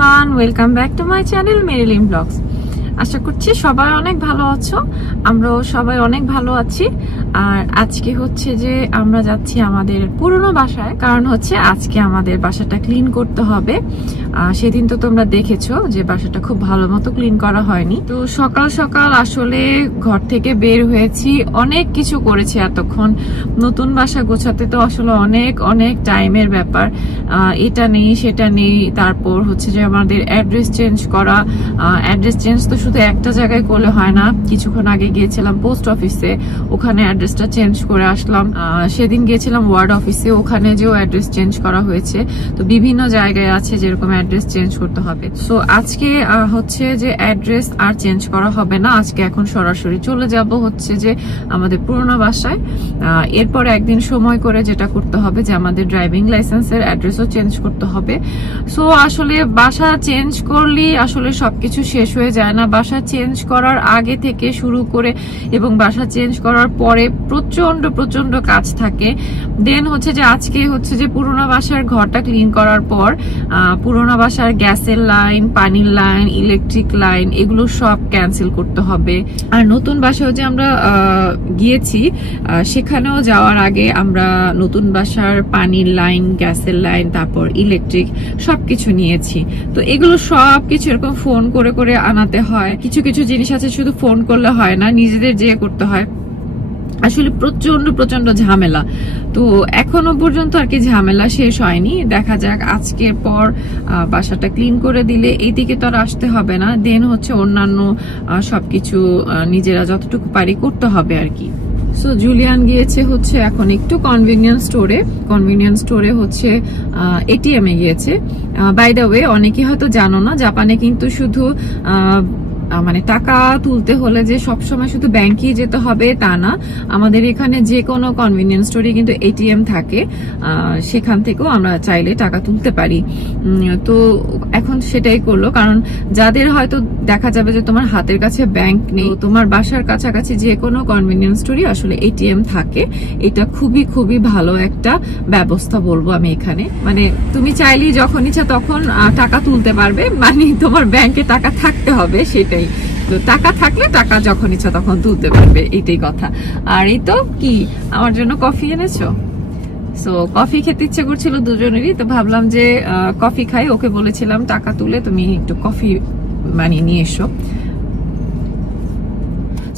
Everyone, welcome back to my channel Marilyn vlogs. আশা করছি সবাই অনেক ভালো আছো, আমরাও সবাই অনেক ভালো আছি। আর আজকে হচ্ছে যে আমরা যাচ্ছি আমাদের পুরনো বাসায়, কারণ হচ্ছে আজকে আমাদের বাসাটা ক্লিন করতে হবে। সেদিন তো তোমরা দেখেছো যে বাসাটা খুব ভালো মতো ক্লিন করা হয়নি। তো সকাল সকাল আসলে ঘর থেকে বের হয়েছি, অনেক কিছু করেছি এতক্ষণ। নতুন বাসা গোছাতে তো আসলে অনেক অনেক টাইমের ব্যাপার, এটা নেই সেটা নেই। তারপর হচ্ছে যে আমাদের অ্যাড্রেস চেঞ্জ করা, অ্যাড্রেস চেঞ্জ তো শুধু একটা জায়গায় করলে হয় না। কিছুক্ষণ আগে গিয়েছিলাম পোস্ট অফিসে, ওখানে অ্যাড্রেসটা চেঞ্জ করে আসলাম। সেদিন গিয়েছিলাম ওয়ার্ড অফিসে, ওখানে যেও অ্যাড্রেস চেঞ্জ করা হয়েছে। তো বিভিন্ন জায়গায় আছে যেরকম অ্যাড্রেস চেঞ্জ করতে হবে। সো আজকে হচ্ছে যে অ্যাড্রেস আর চেঞ্জ করা হবে না, আজকে এখন সরাসরি চলে যাব হচ্ছে যে আমাদের পুরোনো বাসায়। এরপর একদিন সময় করে যেটা করতে হবে যে আমাদের ড্রাইভিং লাইসেন্সের অ্যাড্রেসও চেঞ্জ করতে হবে। সো আসলে বাসা চেঞ্জ করলেই আসলে সবকিছু শেষ হয়ে যায় না। বাসা চেঞ্জ করার আগে থেকে শুরু করে এবং বাসা চেঞ্জ করার পরে প্রচন্ড প্রচন্ড কাজ থাকে। দেন হচ্ছে যে আজকে হচ্ছে যে পুরোনো বাসার ঘরটা ক্লিন করার পর পুরোনো বাসার গ্যাসের লাইন, পানির লাইন, ইলেকট্রিক লাইন এগুলো সব ক্যান্সেল করতে হবে। আর নতুন বাসায় যে আমরা গিয়েছি সেখানেও যাওয়ার আগে আমরা নতুন বাসার পানির লাইন, গ্যাসের লাইন, তারপর ইলেকট্রিক সবকিছু নিয়েছি। তো এগুলো সবকিছু এরকম ফোন করে করে আনাতে হয়। কিছু কিছু জিনিস আছে শুধু ফোন করলে হয় না, নিজেদের যেয়ে করতে হয়। আসলে প্রচন্ড প্রচন্ড ঝামেলা। তো এখনো পর্যন্ত আর কি ঝামেলা শেষ হয়নি। দেখা যাক আজকের পর বাসাটা ক্লিন করে দিলে এইদিকে তো আর আসতে হবে না। দেন হচ্ছে অন্যান্য সবকিছু নিজেরা যতটুকু পারি করতে হবে আর কি। সো জুলিয়ান গিয়েছে হচ্ছে এখন একটু কনভিনিয়েন্স স্টোরে হচ্ছে এটিএম এ গিয়েছে। বাই দ্য ওয়ে, অনেকে হয়তো জানো না, জাপানে কিন্তু শুধু মানে টাকা তুলতে হলে যে সবসময় শুধু ব্যাংকে যেতে হবে তা না, আমাদের এখানে যে কোনো কনভিনিয়েন্স স্টোরে কিন্তু এটিএম থাকে, সেখান থেকেও আমরা চাইলে টাকা তুলতে পারি। তো এখন সেটাই করলো, কারণ যাদের হয়তো দেখা যাবে যে তোমার হাতের কাছে ব্যাংক নেই, তোমার বাসার কাছাকাছি যে কোনো কনভিনিয়েন্স স্টোরে আসলে এটিএম থাকে। এটা খুবই খুবই ভালো একটা ব্যবস্থা বলবো আমি এখানে। মানে তুমি চাইলেই যখন ইচ্ছা তখন টাকা তুলতে পারবে, মানে তোমার ব্যাংকে টাকা থাকতে হবে সেটাই। তো টাকা থাকলে টাকা যখন ইচ্ছা তখন তুলতে পারবে, এইটাই কথা। আর এই তো কি আমার জন্য কফি এনেছো। সো কফি খেতে ইচ্ছে করছিল দুজনেরই, তো ভাবলাম যে কফি খাই। ওকে বলেছিলাম টাকা তুলে তুমি একটু কফি বানিয়ে নিয়ে এসো।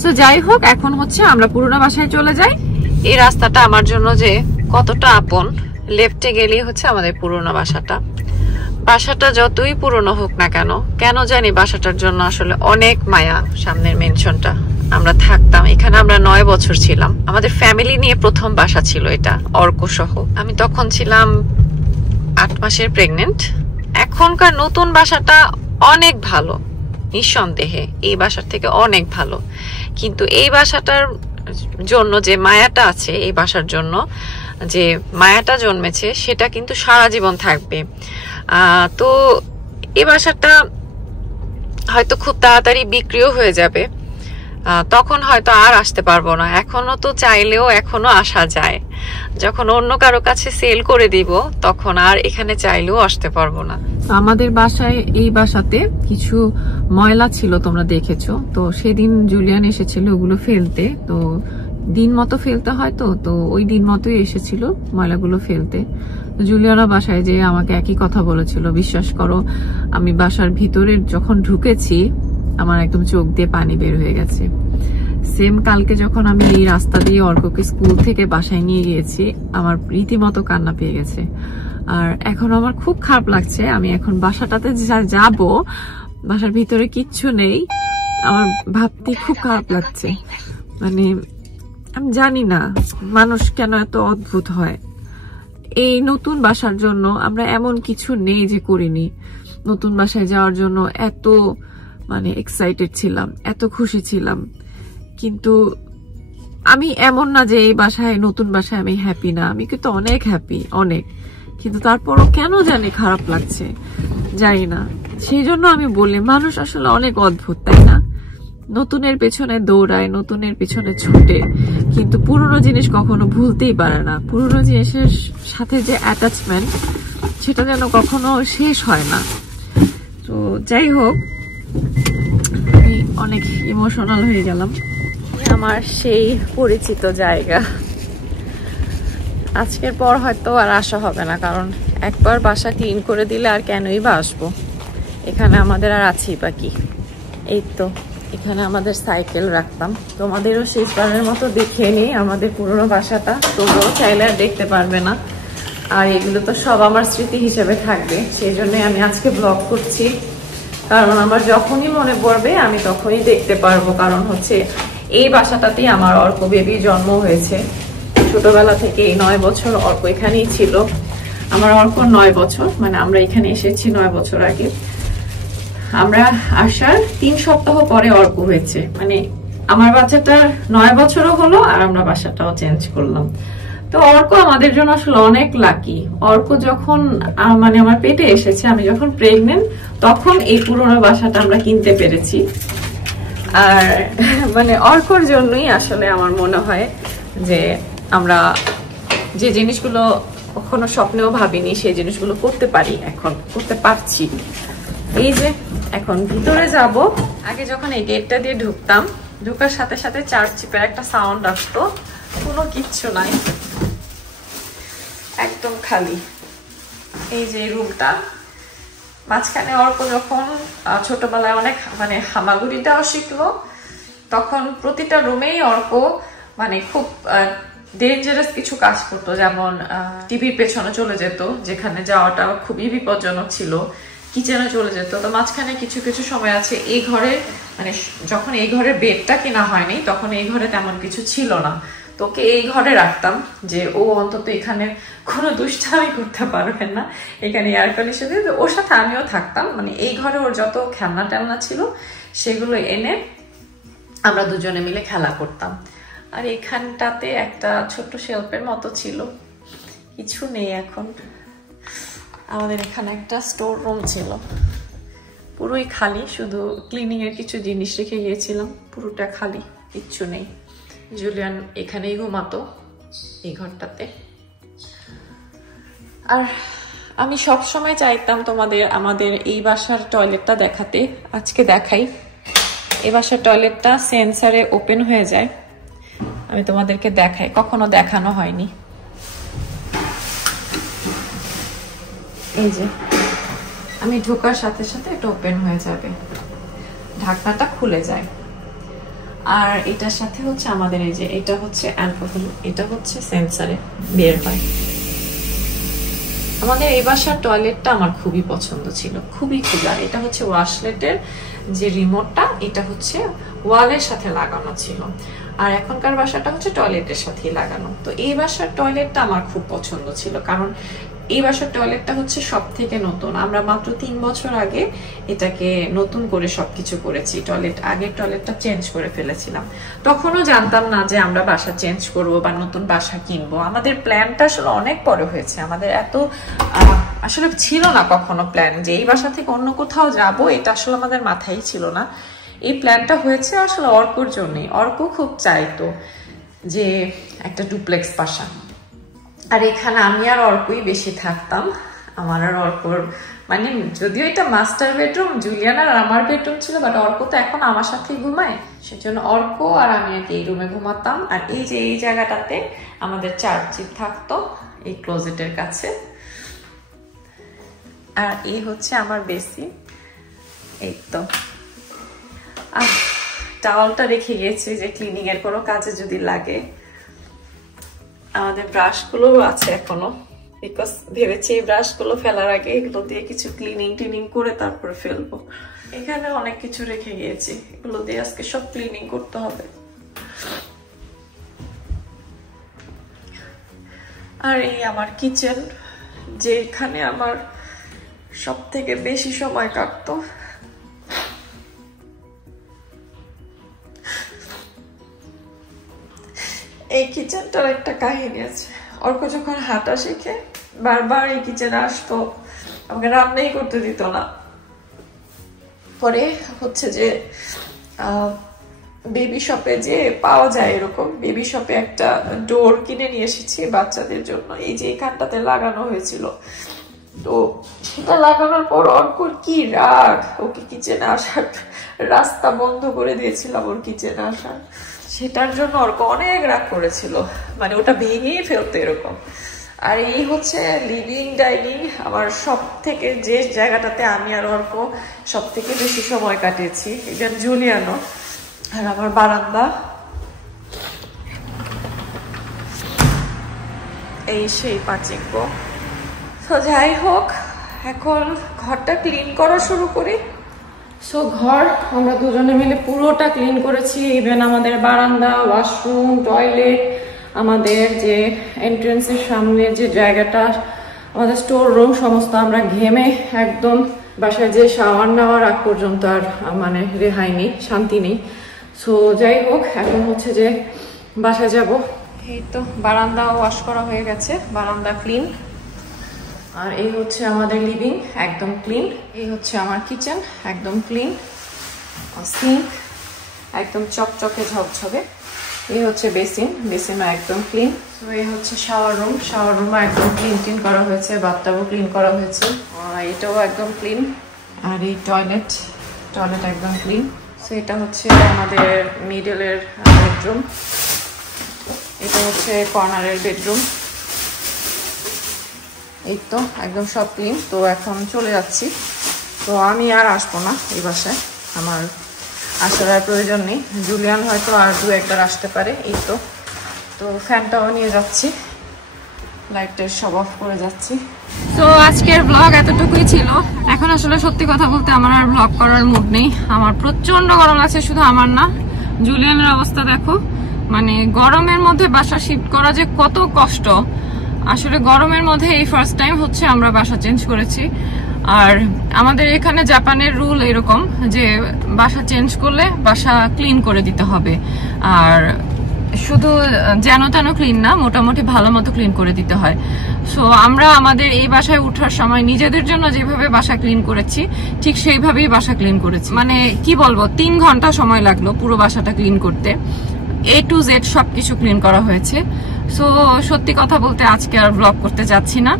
সো যাই হোক, এখন হচ্ছে আমরা পুরোনো বাসায় চলে যাই। এই রাস্তাটা আমার জন্য যে কতটা আপন, লেফটে গেলেই হচ্ছে আমাদের পুরোনো বাসাটা। বাসাটা যতই পুরনো হোক না কেন, কেন জানি বাসাটার জন্য আসলে অনেক মায়া। সামনের মেনশনটা আমরা থাকতাম এখানে, আমরা 9 বছর ছিলাম। আমাদের ফ্যামিলি নিয়ে প্রথম বাসা ছিল এটা, অর্ক সহ। আমি তখন ছিলাম 8 মাসের প্রেগনেন্ট। এখনকার নতুন বাসাটা অনেক ভালো, নিঃসন্দেহে এই বাসার থেকে অনেক ভালো। কিন্তু এই বাসাটার জন্য যে মায়াটা আছে, এই বাসার জন্য যে মায়াটা জন্মেছে, সেটা কিন্তু সারা জীবন থাকবে। তো এই বাসাটা হয়তো খুব তাড়াতাড়ি বিক্রিও হয়ে যাবে, তখন হয়তো আর আসতে পারবো না। এখনো তো চাইলেও এখনো আসা যায়, যখন অন্য কারো কাছে সেল করে দিব তখন আর এখানে চাইলেও আসতে পারবো না। আমাদের বাসায়, এই বাসাতে কিছু ময়লা ছিল, তোমরা দেখেছো। তো সেদিন জুলিয়ান এসেছিল ওগুলো ফেলতে। তো দিন মতো ফেলতে হয়, তো ওই দিন মতোই এসেছিল ময়লাগুলো ফেলতে। জুলিয়ানা বাসায় যে আমাকে একই কথা বলেছিল, বিশ্বাস করো আমি বাসার ভিতরে যখন ঢুকেছি আমার একদম চোখ দিয়ে পানি বের হয়ে গেছে। সেম কালকে যখন আমি এই রাস্তা দিয়ে অর্ককে স্কুল থেকে বাসায় নিয়ে গিয়েছি, আমার রীতিমতো কান্না পেয়ে গেছে। আর এখন আমার খুব খারাপ লাগছে। আমি এখন বাসাটাতে যাব, বাসার ভিতরে কিচ্ছু নেই, আমার ভাবতে খুব খারাপ লাগছে। মানে আমি জানি না মানুষ কেন এত অদ্ভুত হয়। এই নতুন বাসার জন্য আমরা এমন কিছু নেই যে করিনি। নতুন বাসায় যাওয়ার জন্য এত মানে এক্সাইটেড ছিলাম, এত খুশি ছিলাম। কিন্তু আমি এমন না যে এই বাসায়, নতুন বাসায় আমি হ্যাপি না, আমি কিন্তু অনেক হ্যাপি, অনেক। কিন্তু তারপরও কেন জানি খারাপ লাগছে, জানি না। সেই জন্য আমি বলি মানুষ আসলে অনেক অদ্ভুত, তাই না? নতুনের পেছনে দৌড়ায়, নতুনের পেছনে ছুটে, কিন্তু পুরনো জিনিস কখনো ভুলতেই পারে না। পুরনো জিনিসের সাথে যে অ্যাটাচমেন্ট, সেটা যেন কখনো শেষ হয় না। তো যাই হোক, আমি অনেক ইমোশনাল হয়ে গেলাম। আমার সেই পরিচিত জায়গা, আজকের পর হয়তো আর আসা হবে না, কারণ একবার বাসা ক্লিন করে দিলে আর কেনই বা আসবো। এখানে আমাদের আর আছেই বা কি। এই তো এখানে আমাদের সাইকেল রাখতাম, তোমাদেরও শেষবারের মতো দেখে নিই আমাদের পুরনো বাসাটা। তোমরাও চাইলে আর দেখতে পারবে না, আর এগুলো তো সব আমার স্মৃতি হিসেবে থাকবে। সেই জন্যই আমি আজকে ব্লগ করছি, কারণ আমার যখনই মনে পড়বে আমি তখনই দেখতে পারবো। কারণ হচ্ছে এই বাসাটাতেই আমার অর্ক বেবি জন্ম হয়েছে। ছোটবেলা থেকে এই 9 বছর অর্ক এখানেই ছিল। আমার অর্ক 9 বছর, মানে আমরা এখানে এসেছি 9 বছর আগে। আমরা আসার 3 সপ্তাহ পরে অর্ক হয়েছে, মানে আমার বাচ্চাটা 9 বছরও হলো আর আমরা বাসাটাও চেঞ্জ করলাম। তো অর্ক আমাদের জন্য আসলে অনেক লাকি। অর্ক যখন মানে আমার পেটে এসেছে, আমি যখন প্রেগনেন্ট, তখন এই পুরোনো বাসাটা আমরা কিনতে পেরেছি। আর মানে অর্কর জন্যই আসলে আমার মনে হয় যে আমরা যে জিনিসগুলো কখনো স্বপ্নেও ভাবিনি সেই জিনিসগুলো করতে পারি, এখন করতে পারছি। এই যে এখন ভিতরে যাব, আগে যখন এই গেটটা দিয়ে ঢুকতাম, ঢুকার সাথে সাথে চার চিপের একটা সাউন্ড আসতো, কোনো কিচ্ছু নাই, একদম খালি। এই যে রুমটা, মাঝখানে অর্ক যখন ছোটবেলায় অনেক মানে হামাগুড়িটাও শিখলো, তখন প্রতিটা রুমেই অর্ক মানে খুব ডেঞ্জারাস কিছু কাজ করতো। যেমন টিভির পেছনে চলে যেত, যেখানে যাওয়াটা খুবই বিপজ্জনক ছিল, কিচেনে চলে যেত। তো মাঝখানে কিছু কিছু সময় আছে এই ঘরে, মানে যখন এই ঘরের বেডটা কেনা হয়নি তখন এই ঘরে তেমন কিছু ছিল না, তোকে এই ঘরে রাখতাম যে ও অন্তত এখানে কোনো দুষ্টামি করতে পারবে না, এখানে এয়ার কন্ডিশনে ওর সাথে আমিও থাকতাম। মানে এই ঘরে ওর যত খেলনা টেলনা ছিল সেগুলো এনে আমরা দুজনে মিলে খেলা করতাম। আর এখানটাতে একটা ছোট্ট শেলফের মতো ছিল, কিছু নেই এখন। আমাদের এখানে একটা স্টোর রুম ছিল, পুরোই খালি, শুধু ক্লিনিং এর কিছু জিনিস রেখে গিয়েছিলাম, পুরোটা খালি, কিচ্ছু নেই। জুলিয়ান এখানেই ঘুমাতো, এই ঘরটাতে। আর আমি সব সময় চাইতাম তোমাদের আমাদের এই বাসার টয়লেটটা দেখাতে, আজকে দেখাই। এই বাসার টয়লেটটা সেন্সারে ওপেন হয়ে যায়, আমি তোমাদেরকে দেখাই, কখনো দেখানো হয়নি। এই যে আমি ঢোকার সাথে সাথে এটা ওপেন হয়ে যাবে, ঢাকনাটা খুলে যায়। আর এটার সাথে হচ্ছে আমাদের এই যে এটা হচ্ছে অ্যালকোহল, এটা হচ্ছে সেন্সারে বের হয়। আমাদের এই বাসার টয়লেটটা আমার খুবই পছন্দ ছিল, খুবই খুবই। আর এটা হচ্ছে ওয়াশলেটের যে রিমোটটা, এটা হচ্ছে ওয়ালের সাথে লাগানো ছিল। আর এখনকার বাসাটা হচ্ছে টয়লেটের সাথেই লাগানো। তো এই বাসার টয়লেটটা আমার খুব পছন্দ ছিল, কারণ এই বাসার টয়লেটটা হচ্ছে সব থেকে নতুন। আমরা মাত্র 3 বছর আগে এটাকে নতুন করে সবকিছু করেছি। আগের টয়লেটটা চেঞ্জ করে ফেলেছিলাম। তখনও জানতাম না যে আমরা বাসা চেঞ্জ করব বা নতুন বাসা কিনবো। আমাদের প্ল্যানটা আসলে অনেক পরে হয়েছে, আমাদের এত আসলে ছিল না কখনো প্ল্যান যে এই বাসা থেকে অন্য কোথাও যাব, এটা আসলে আমাদের মাথায় ছিল না। এই প্ল্যানটা হয়েছে আসলে অর্কর জন্যই। অর্ক খুব চাইতো যে একটা ডুপ্লেক্স বাসা, আর এখানে আমি আর অর্কই বেশি থাকতাম। আমার আর অর্কর মানে যদিও এটা মাস্টার বেডরুম, জুলিয়ান আর আমার বেডরুম ছিল, বাট অর্ক তো এখন আমার সাথেই ঘুমায়, সেজন্য অর্ক আর আমি এই রুমে ঘুমাতাম। আর এই যে এই জায়গাটাতে আমাদের চার্চিপ থাকতো, এই ক্লোজেটের কাছে। আর এই হচ্ছে আমার বেসিন, এই তো। আর টাওয়ালটা রেখে গিয়েছি যে ক্লিনিং এর কোনো কাজে যদি লাগে। আমাদের ব্রাশগুলো আছে এখনো, বিকজ ভেবেছি এই ব্রাশগুলো ফেলার আগে এগুলো দিয়ে কিছু ক্লিনিং করে তারপরে ফেলবো। এখানে অনেক কিছু রেখে গিয়েছি, এগুলো দিয়ে আজকে সব ক্লিনিং করতে হবে। আর এই আমার কিচেন, যেখানে আমার সব থেকে বেশি সময় কাটতো। এই কিচেনটার একটা কাহিনী আছে। অর্ক যখন হাঁটা শিখে বারবার এই কিচেনে আসতো, আমাকে রান্নাই করতে দিত না। পরে হচ্ছে যে বেবি শপে যে পাওয়া যায় এরকম, বেবি শপে একটা ডোর কিনে নিয়ে এসেছি বাচ্চাদের জন্য। এই যে এখানটাতে লাগানো হয়েছিল, তো সেটা লাগানোর পর অর্কর কি রাগ, ওকে কিচেনে আসার রাস্তা বন্ধ করে দিয়েছিলাম ওর কিচেনে আসার, সেটার জন্য অর্ক অনেক রাগ করেছিল, মানে ওটা ভেঙেই ফেলতো এরকম। আর এই হচ্ছে লিভিং ডাইনিং, আমার সব থেকে যে জায়গাটাতে আমি আর অর্ক সব থেকে বেশি সময় কাটিয়েছি, এটা জুলিয়ানো। আর আমার বারান্দা, এই সেই পাচিঙ্গ। তো যাই হোক, এখন ঘরটা ক্লিন করা শুরু করি। সো ঘর আমরা দুজনে মিলে পুরোটা ক্লিন করেছি, ইভেন আমাদের বারান্দা, ওয়াশরুম, টয়লেট, আমাদের যে এন্ট্রেন্সের সামনে যে জায়গাটা, আমাদের স্টোর রুম, সমস্ত আমরা ঘেমে একদম বাসায় যে শাওয়ার নেওয়ার আগ পর্যন্ত আর মানে রেহাই নেই, শান্তি নেই। সো যাই হোক, এখন হচ্ছে যে বাসায় যাব। এই তো বারান্দা ওয়াশ করা হয়ে গেছে, বারান্দা ক্লিন। আর এই হচ্ছে আমাদের লিভিং, একদম ক্লিন। এই হচ্ছে আমার কিচেন, একদম ক্লিন। সিঙ্ক একদম চকচকে ঝকঝকে। এই হচ্ছে বেসিন, বেসিনও একদম ক্লিন। তো এই হচ্ছে শাওয়ার রুম, শাওয়ার রুমও একদম ক্লিন করা হয়েছে, বাথটাবও ক্লিন করা হয়েছে, এটাও একদম ক্লিন। আর এই টয়লেট, টয়লেট একদম ক্লিন। সো এটা হচ্ছে আমাদের মিডলের বেডরুম, এটা হচ্ছে কর্নারের বেডরুম। এই তো একদম সব ক্লিন। তো এখন চলে যাচ্ছি। তো আমি আর আসবো না এই বাসায়, আমার আসার আর প্রয়োজন নেই। জুলিয়ান হয়তো আর 2-1 বার আসতে পারে। এই তো তো ফ্যানটাও নিয়ে যাচ্ছি, লাইটটা সব অফ করে যাচ্ছি। তো আজকের ব্লগ এতটুকুই ছিল। এখন আসলে সত্যি কথা বলতে আমার আর ব্লগ করার মুড নেই। আমার প্রচন্ড গরম লাগছে, শুধু আমার না, জুলিয়ানের অবস্থা দেখো। মানে গরমের মধ্যে বাসা শিফট করা যে কত কষ্ট। আসলে গরমের মধ্যে এই ফার্স্ট টাইম হচ্ছে আমরা বাসা চেঞ্জ করেছি। আর আমাদের এখানে জাপানের রুল এরকম যে বাসা চেঞ্জ করলে বাসা ক্লিন করে দিতে হবে। আর শুধু যেন তেন ক্লিন না, মোটামুটি ভালো মতো ক্লিন করে দিতে হয়। সো আমরা আমাদের এই বাসায় ওঠার সময় নিজেদের জন্য যেভাবে বাসা ক্লিন করেছি, ঠিক সেইভাবেই বাসা ক্লিন করেছি। মানে কি বলবো, 3 ঘন্টা সময় লাগলো পুরো বাসাটা ক্লিন করতে। A to Z সবকিছু ক্লিন করা হয়েছে। সো সত্যি কথা বলতে আজকে আর ব্লগ করতে যাচ্ছি না।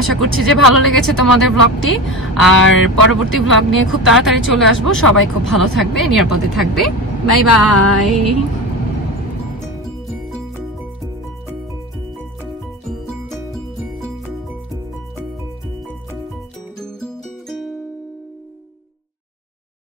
আশা করছি যে ভালো লেগেছে তোমাদের ব্লগটি। আর পরবর্তী ব্লগ নিয়ে খুব তাড়াতাড়ি চলে আসবো। সবাই খুব ভালো থাকবে, নিরাপদে থাকবে। Bye bye.